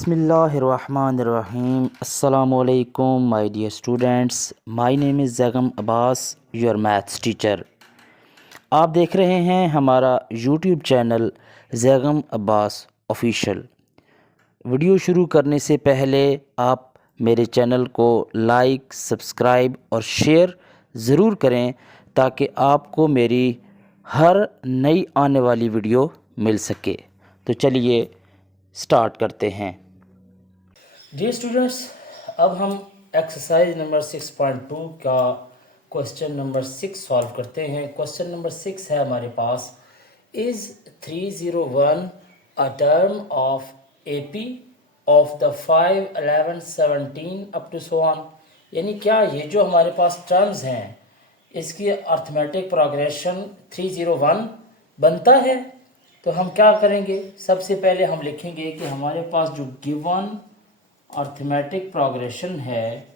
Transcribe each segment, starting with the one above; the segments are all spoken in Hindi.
बिस्मिल्लाहिर्रहमानिर्रहीम। अस्सलामुअलैकुम my dear students, my name is Zaigham Abbas, your maths teacher. आप देख रहे हैं हमारा YouTube channel Zaigham Abbas official. Video शुरू करने से पहले आप मेरे चैनल को लाइक, सब्सक्राइब और शेयर ज़रूर करें ताकि आपको मेरी हर नई आने वाली वीडियो मिल सके। तो चलिए स्टार्ट करते हैं। डियर स्टूडेंट्स, अब हम एक्सरसाइज नंबर 6.2 का क्वेश्चन नंबर 6 सॉल्व करते हैं। क्वेश्चन नंबर 6 है हमारे पास, is 301 a term of AP of the 5, 11, 17 up to so on. यानी क्या ये जो हमारे पास टर्म्स हैं इसकी अर्थमेटिक प्रोग्रेशन 301 बनता है? तो हम क्या करेंगे, सबसे पहले हम लिखेंगे कि हमारे पास जो गिवन अर्थमेटिक प्रोग्रेशन है,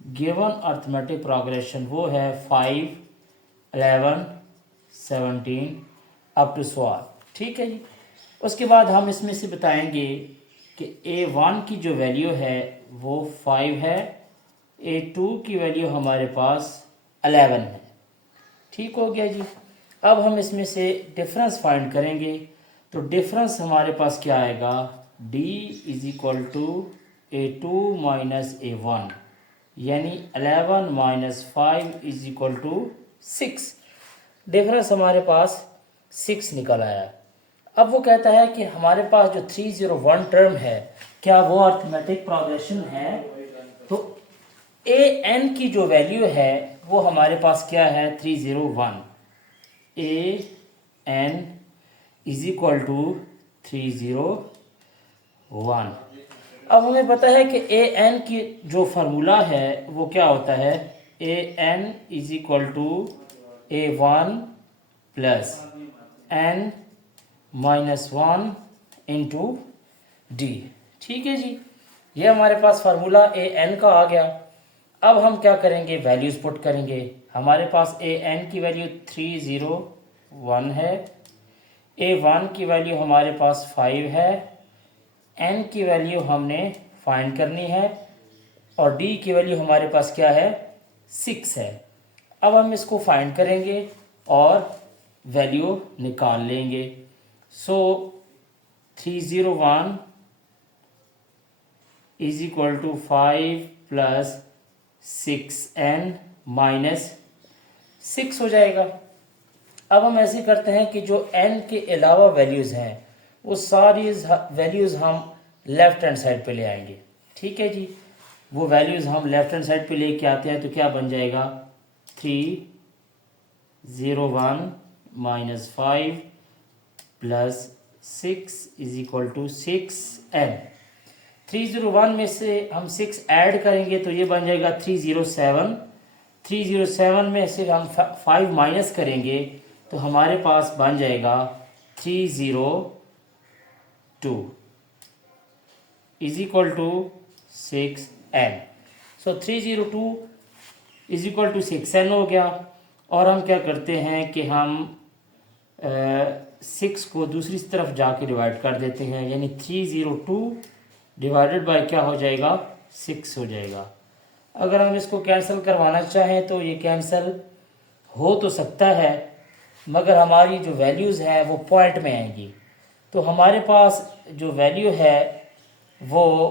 गिवन अर्थमेटिक प्रोग्रेशन वो है 5, 11, 17 अप टू सो ऑन। ठीक है जी। उसके बाद हम इसमें से बताएंगे कि A1 की जो वैल्यू है वो 5 है, A2 की वैल्यू हमारे पास 11 है। ठीक हो गया जी। अब हम इसमें से डिफरेंस फाइंड करेंगे। तो डिफरेंस हमारे पास क्या आएगा, D is equal to A2 minus A1, यानी 11 minus 5 is equal to 6। Difference हमारे पास 6 निकल आया। अब वो कहता है कि हमारे पास जो 301 टर्म है क्या वो अर्थमेटिक प्रोग्रेशन है? तो an की जो वैल्यू है वो हमारे पास क्या है, 301। an is equal to 301। अब हमें पता है कि an की जो फार्मूला है वो क्या होता है, an is equal to A1 plus n minus 1 into D. ठीक है जी, ये हमारे पास फार्मूला an का आ गया। अब हम क्या करेंगे, वैल्यूज़ पुट करेंगे। हमारे पास an की वैल्यू 301 है, A1 की वैल्यू हमारे पास 5 है, n की वैल्यू हमने फाइंड करनी है और d की वैल्यू हमारे पास क्या है, 6 है। अब हम इसको फाइंड करेंगे और वैल्यू निकाल लेंगे। So 301 is equal to 5 plus 6n minus 6 हो जाएगा। अब हम ऐसे करते हैं कि जो n के अलावा वैल्यूज़ हैं वो सारी वैल्यूज़ हम लेफ्ट हैंड साइड पे ले आएंगे। ठीक है जी, वो वैल्यूज़ हम लेफ्ट हैंड साइड पे लेके आते हैं तो क्या बन जाएगा, 301 minus 5 plus 6 is equal to 6n। 301 में से हम 6 ऐड करेंगे तो ये बन जाएगा 307। 307 में से हम 5 माइनस करेंगे तो हमारे पास बन जाएगा 302 is equal to 6n। So 302 is equal to 6n हो गया। और हम क्या करते हैं कि हम 6 को दूसरी तरफ जाके डिवाइड कर देते हैं, यानी 302 डिवाइडेड बाय क्या हो जाएगा, 6 हो जाएगा। अगर हम इसको कैंसिल करवाना चाहें तो ये कैंसिल हो तो सकता है, मगर हमारी जो वैल्यूज़ हैं वो पॉइंट में आएंगी। तो हमारे पास जो वैल्यू है वो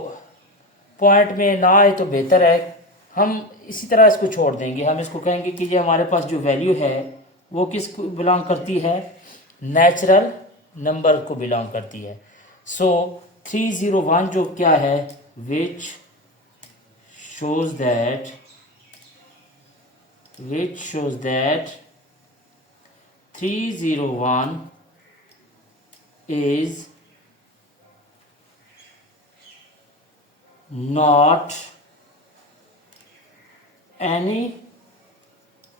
पॉइंट में ना आए तो बेहतर है। हम इसी तरह इसको छोड़ देंगे। हम इसको कहेंगे कि ये हमारे पास जो वैल्यू है वो किसको बिलोंग करती है, नेचुरल नंबर को बिलोंग करती है। सो 301 जो क्या है, विच shows that 301 is not any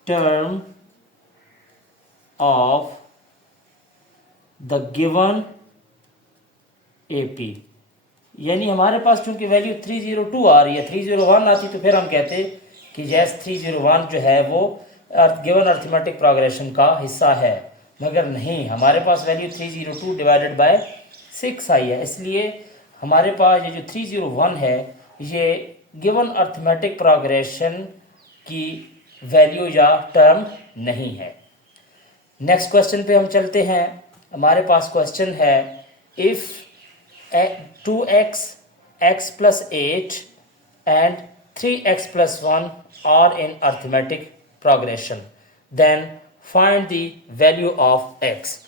term of the given AP। यानी हमारे पास चूंकि वैल्यू 302 आ रही है, 301 आती तो फिर हम कहते कि यस 301 जो है वो गिवन अर्थमेटिक प्रोग्रेशन का हिस्सा है, मगर नहीं, हमारे पास वैल्यू 302 डिवाइडेड बाय 6 आई है, इसलिए हमारे पास ये जो 301 है ये गिवन अर्थमेटिक प्रोग्रेशन की वैल्यू या टर्म नहीं है। नेक्स्ट क्वेश्चन पे हम चलते हैं। हमारे पास क्वेश्चन है if 2x x plus 8 and 3x plus 1 are in arithmetic progression, then find the value of x.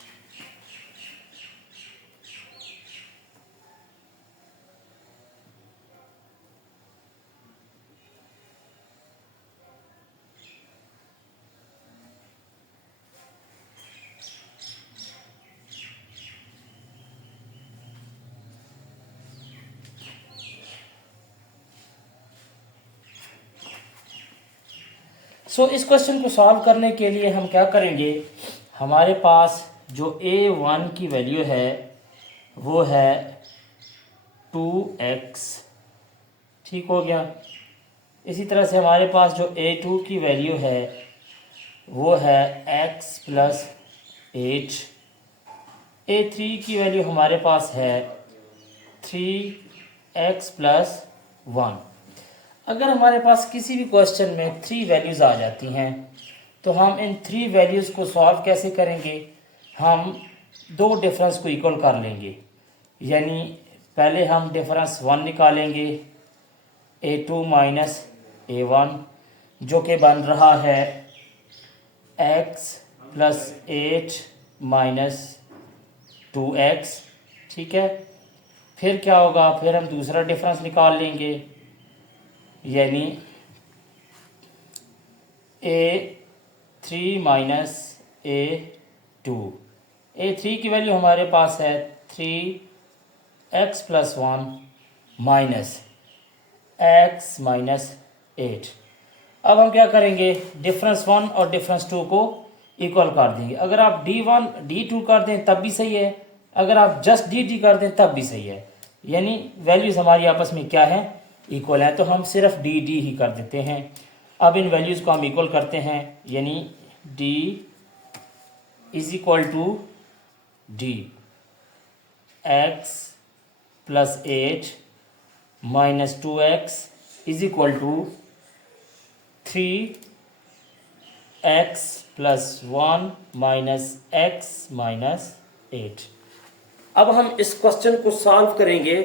इस क्वेश्चन को सॉल्व करने के लिए हम क्या करेंगे, हमारे पास जो a1 की वैल्यू है वो है 2x, ठीक हो गया। इसी तरह से हमारे पास जो a2 की वैल्यू है वो है x प्लस 8। a3 की वैल्यू हमारे पास है 3x प्लस 1। अगर हमारे पास किसी भी क्वेश्चन में 3 वैल्यूज़ आ जाती हैं तो हम इन 3 वैल्यूज़ को सॉल्व कैसे करेंगे, हम दो डिफरेंस को इक्वल कर लेंगे। यानी पहले हम डिफरेंस 1 निकालेंगे, a2 माइनस a1, जो कि बन रहा है x प्लस 8 माइनस 2x, ठीक है। फिर क्या होगा, फिर हम दूसरा डिफरेंस निकाल लेंगे, यानी a3 माइनस a2। a3 की वैल्यू हमारे पास है 3x plus 1 minus x minus 8। अब हम क्या करेंगे, डिफरेंस 1 और डिफरेंस 2 को इक्वल कर देंगे। अगर आप d1 d2 कर दें तब भी सही है, अगर आप जस्ट dt कर दें तब भी सही है। यानी वैल्यूज़ हमारी आपस में क्या है, इक्वल है, तो हम सिर्फ dd ही कर देते हैं। अब इन वैल्यूज़ को हम इक्वल करते हैं, यानी d is equal to d x plus 8 minus 2x is equal to 3x plus 1 minus x minus 8। अब हम इस क्वेश्चन को सॉल्व करेंगे।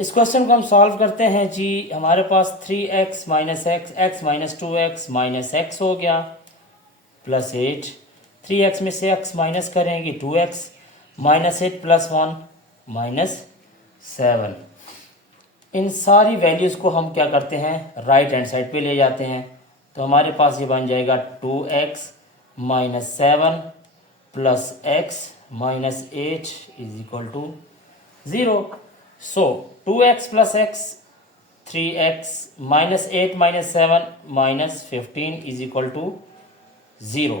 इस क्वेश्चन को हम सॉल्व करते हैं जी। हमारे पास 3x minus x minus 2x minus x हो गया प्लस 8। 3x में से x माइनस करेंगे 2x माइनस 8 प्लस 1 माइनस 7। इन सारी वैल्यूज़ को हम क्या करते हैं, राइट हैंड साइड पे ले जाते हैं। तो हमारे पास ये बन जाएगा 2x minus 7 plus x minus 8 is equal to 0। So 2x plus x 3x minus 8 minus 7 minus 15 is equal to 0।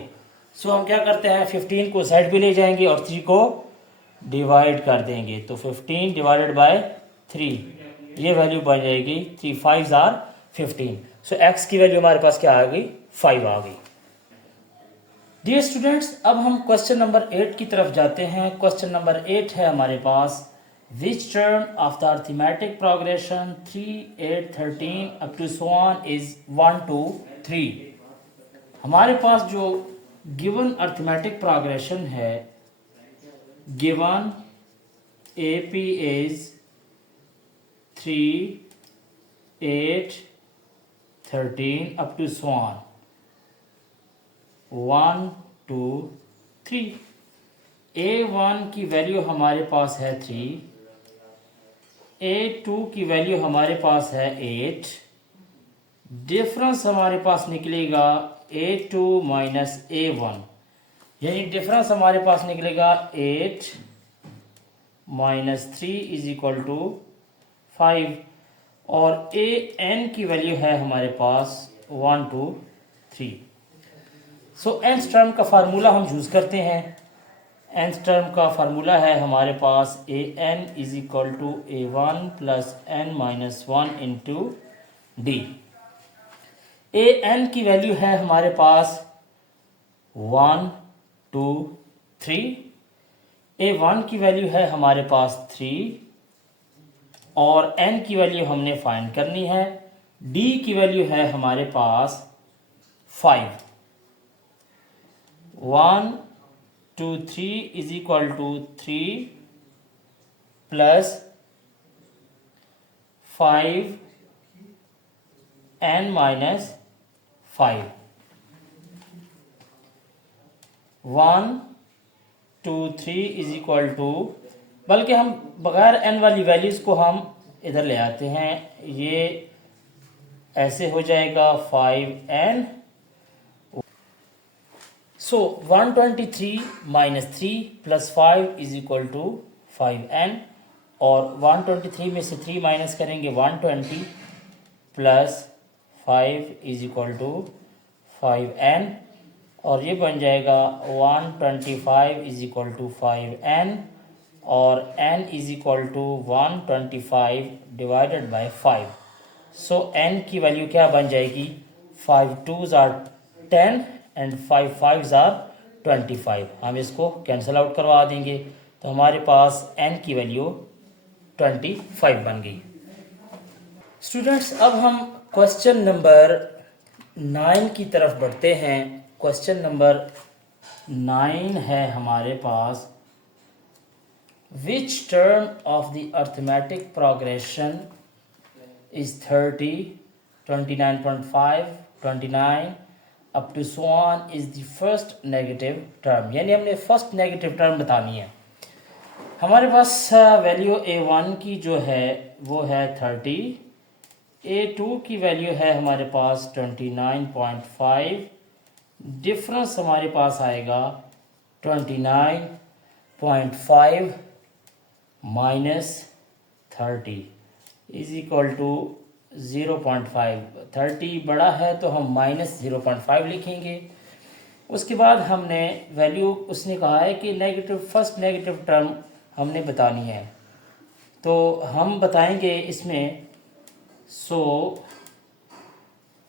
So हम क्या करते हैं, 15 को साइड पे ले जाएंगे और 3 को डिवाइड कर देंगे। तो 15 डिवाइडेड बाय 3, ये वैल्यू बन जाएगी 3 5 आर 15। सो x की वैल्यू हमारे पास क्या आ गई, 5 आ गई। डियर स्टूडेंट्स, अब हम क्वेश्चन नंबर 8 की तरफ जाते हैं। क्वेश्चन नंबर 8 है हमारे पास, which term of the arithmetic progression 3 8 13 up to so on is 1 2 3। हमारे पास जो गिवन अर्थमेटिक प्रोग्रेशन है, given AP is 3 8 13 up to so on 1 2 3। A1 की वैल्यू हमारे पास है 3, A2 की वैल्यू हमारे पास है 8। डिफरेंस हमारे पास निकलेगा A2 माइनस A1, यानी डिफरेंस हमारे पास निकलेगा 8 माइनस 3 इज इक्वल टू 5। और AN की वैल्यू है हमारे पास 1 2 3। सो nth टर्म का फार्मूला हम यूज़ करते हैं। nth टर्म का फार्मूला है हमारे पास an is equal to A1 plus n minus 1 into D. an की वैल्यू है हमारे पास 1 2 3, A1 की वैल्यू है हमारे पास 3 और n की वैल्यू हमने फाइंड करनी है। d की वैल्यू है हमारे पास 5। 1 2 3 is equal to 3 plus 5 n minus 5। 1 2 3 is equal to, बल्कि हम बगैर n वाली वैल्यूज़ को हम इधर ले आते हैं, ये ऐसे हो जाएगा 5n। So 123 minus 3 plus 5 is equal to 5n, और 123 में से 3 माइनस करेंगे 120 plus 5 is equal to 5n, और ये बन जाएगा 125 इज इक्वल टू 5n, और n is equal to 125 divided by 5। So n की वैल्यू क्या बन जाएगी, 5 2s are 10 and 5 5s are 25। हम इसको कैंसिल आउट करवा देंगे तो हमारे पास n की वैल्यू 25 बन गई। स्टूडेंट्स, अब हम क्वेश्चन नंबर 9 की तरफ बढ़ते हैं। क्वेश्चन नंबर 9 है हमारे पास, which term of the arithmetic progression is 30, 29.5, 29 up to so on is the first negative term, यानी हमने फर्स्ट नेगेटिव टर्म बतानी है। हमारे पास वैल्यू A1 की जो है वो है 30, A2 की वैल्यू है हमारे पास 29.5, डिफरेंस हमारे पास आएगा 29.5 माइनस 30 इज इक्वल टू 0.5। 30 बड़ा है तो हम माइनस 0.5 लिखेंगे। उसके बाद हमने वैल्यू, उसने कहा है कि नेगेटिव, फर्स्ट नेगेटिव टर्म हमने बतानी है, तो हम बताएंगे इसमें। सो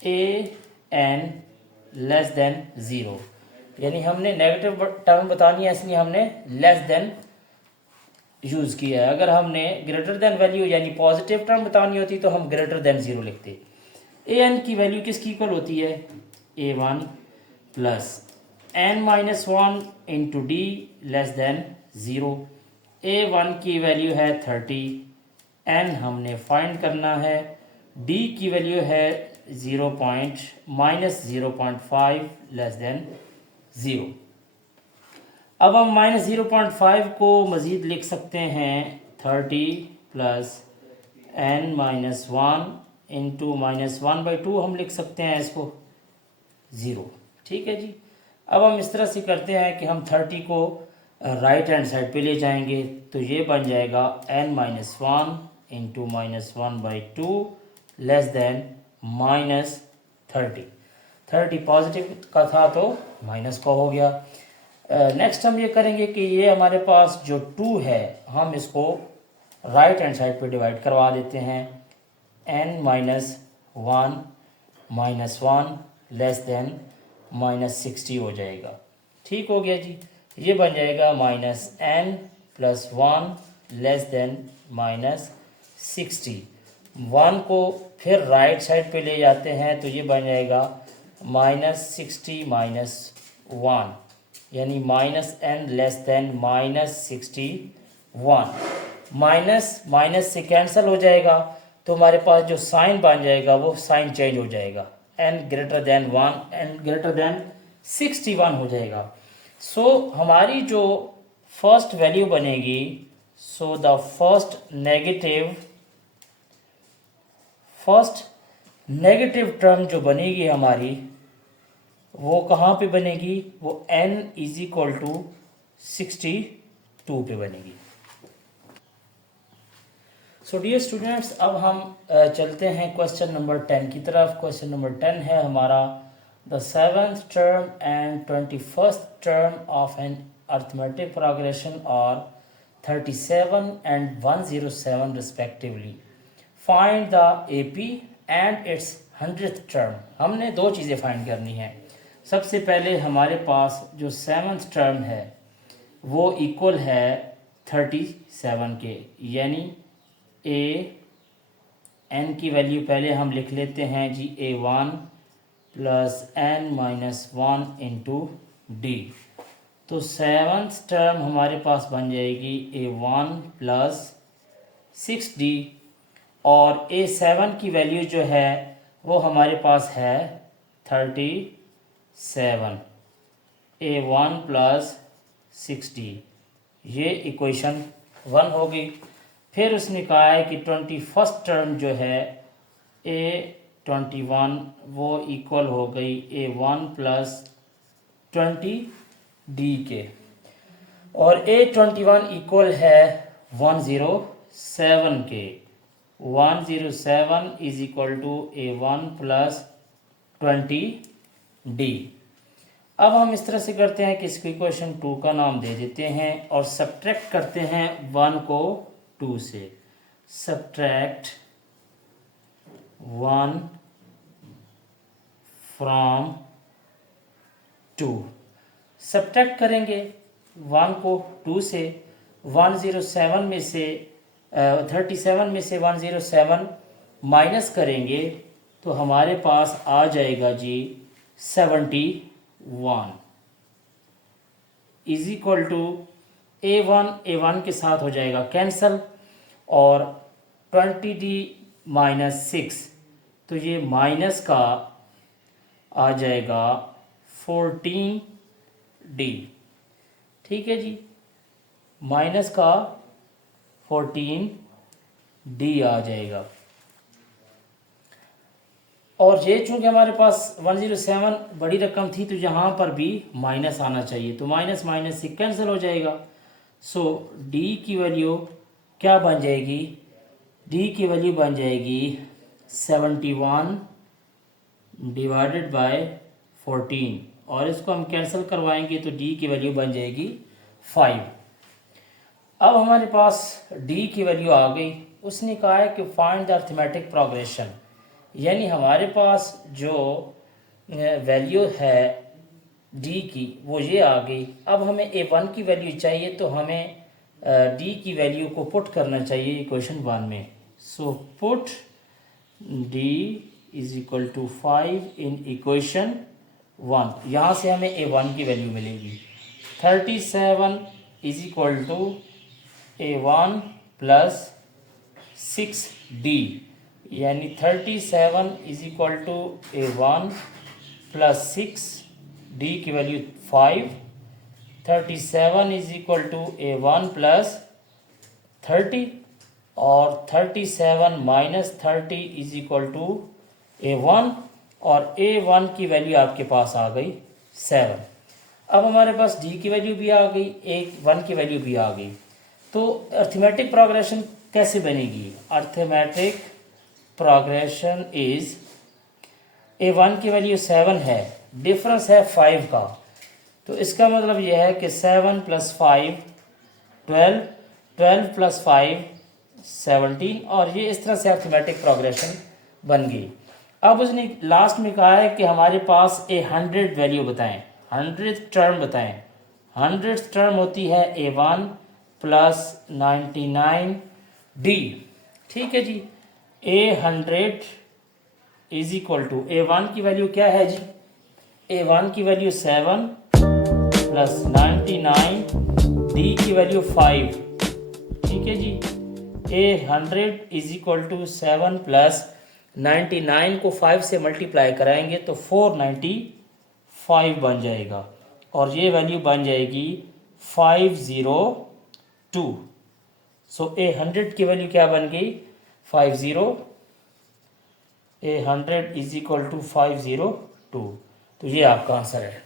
an लेस देन 0, यानी हमने नेगेटिव टर्म बतानी है, इसलिए हमने लेस देन यूज़ किया है। अगर हमने ग्रेटर देन वैल्यू यानी पॉजिटिव टर्म बतानी होती तो हम ग्रेटर देन 0 लिखते। an की वैल्यू किसकी इक्वल होती है, A1 plus n minus 1 into D less than 0। A1 की वैल्यू है 30, n हमने फाइंड करना है, d की वैल्यू है माइनस 0.5 लेस देन 0। अब हम माइनस 0.5 को मज़ीद लिख सकते हैं, 30 plus n minus 1 into minus 1/2 हम लिख सकते हैं इसको 0। ठीक है जी। अब हम इस तरह से करते हैं कि हम 30 को राइट हैंड साइड पे ले जाएंगे, तो ये बन जाएगा n minus 1 into minus 1/2 less than minus 30 positive का था तो माइनस का हो गया। नेक्स्ट हम ये करेंगे कि ये हमारे पास जो 2 है हम इसको राइट हैंड साइड पे डिवाइड करवा देते हैं, n minus 1 less than minus 60 हो जाएगा। ठीक हो गया जी। ये बन जाएगा minus n plus 1 less than minus 60। 1 को फिर राइट साइड पे ले जाते हैं तो ये बन जाएगा माइनस 60 माइनस 1, यानी minus n less than minus 61। Minus minus से कैंसिल हो जाएगा तो हमारे पास जो साइन बन जाएगा वो साइन चेंज हो जाएगा, n greater than 1 n greater than 61 हो जाएगा। सो हमारी जो फर्स्ट वैल्यू बनेगी, so the first negative term जो बनेगी हमारी वो कहाँ पे बनेगी, वो n इज इक्वल टू 62 पे बनेगी। सो डियर स्टूडेंट्स, अब हम चलते हैं क्वेश्चन नंबर 10 की तरफ। क्वेश्चन नंबर 10 है हमारा, the 7th term and 21st term of an arithmetic progression और 37 and 107 respectively, find the AP and its 100th term. हमने दो चीज़ें फाइंड करनी है। सबसे पहले हमारे पास जो 7th टर्म है वो इक्वल है 37 के, यानी ए एन की वैल्यू पहले हम लिख लेते हैं जी A1 plus n-1 into D. तो सेवन्थ टर्म हमारे पास बन जाएगी A1 प्लस 6D, और A7 की वैल्यू जो है वो हमारे पास है 37, A1 प्लस 6D। ये इक्वेशन 1 हो गई। फिर उसने कहा है कि 21st टर्म जो है A21 वो इक्वल हो गई A1 प्लस 20D के, और A21 इक्वल है 107 के। 107 is equal to A1 plus 20D। अब हम इस तरह से करते हैं कि इसको इक्वेशन 2 का नाम दे देते हैं और सब्ट्रैक्ट करते हैं 1 को 2 से। Subtract 1 from 2। सब्ट्रैक्ट करेंगे 1 को 2 से, 107 में से 37 में से 107 माइनस करेंगे तो हमारे पास आ जाएगा जी 71 इज इक्वल टू A1 के साथ हो जाएगा कैंसल, और 20D माइनस 6, तो ये माइनस का आ जाएगा 14D। ठीक है जी, माइनस का 14D आ जाएगा। और ये चूंकि हमारे पास 107 बड़ी रकम थी तो यहाँ पर भी माइनस आना चाहिए, तो माइनस माइनस से कैंसिल हो जाएगा। सो D की वैल्यू क्या बन जाएगी? D की वैल्यू बन जाएगी 71 डिवाइडेड बाय 14, और इसको हम कैंसिल करवाएंगे तो D की वैल्यू बन जाएगी 5। अब हमारे पास D की वैल्यू आ गई। उसने कहा है कि फाइंड द अरिथमेटिक प्रोग्रेशन, यानी हमारे पास जो वैल्यू है D की वो ये आ गई। अब हमें A1 की वैल्यू चाहिए, तो हमें D की वैल्यू को पुट करना चाहिए इक्वेशन 1 में। So put D is equal to 5 in equation 1। यहाँ से हमें A1 की वैल्यू मिलेगी 37 is equal to A1 plus 6D, यानी 37 is equal to A1 plus 6D की value 5। 37 is equal to A1 plus 30, और 37 minus 30 is equal to A1, और A1 की वैल्यू आपके पास आ गई 7। अब हमारे पास D की वैल्यू भी आ गई, A1 की वैल्यू भी आ गई। तो अरिथमेटिक प्रोग्रेशन कैसे बनेगी? अरिथमेटिक प्रोग्रेशन इज A1 की वैल्यू 7 है, डिफरेंस है 5 का, तो इसका मतलब यह है कि 7 प्लस 5 12, 12 प्लस 5 17, और ये इस तरह से अरिथमेटिक प्रोग्रेशन बन गई। अब उसने लास्ट में कहा है कि हमारे पास 100 वैल्यू बताएं, 100 टर्म बताएं। 100 टर्म होती है A1 प्लस 99D। ठीक है जी, A100 is equal to A1 की वैल्यू क्या है जी? A1 की वैल्यू 7 प्लस 99, D की वैल्यू 5। ठीक है जी, A100 is equal to 7 plus 99 को 5 से मल्टीप्लाई कराएंगे तो 495 बन जाएगा, और ये वैल्यू बन जाएगी 502। सो A100 की वैल्यू क्या बन गई? 50। A100 is equal to 502। तो ये आपका आंसर है।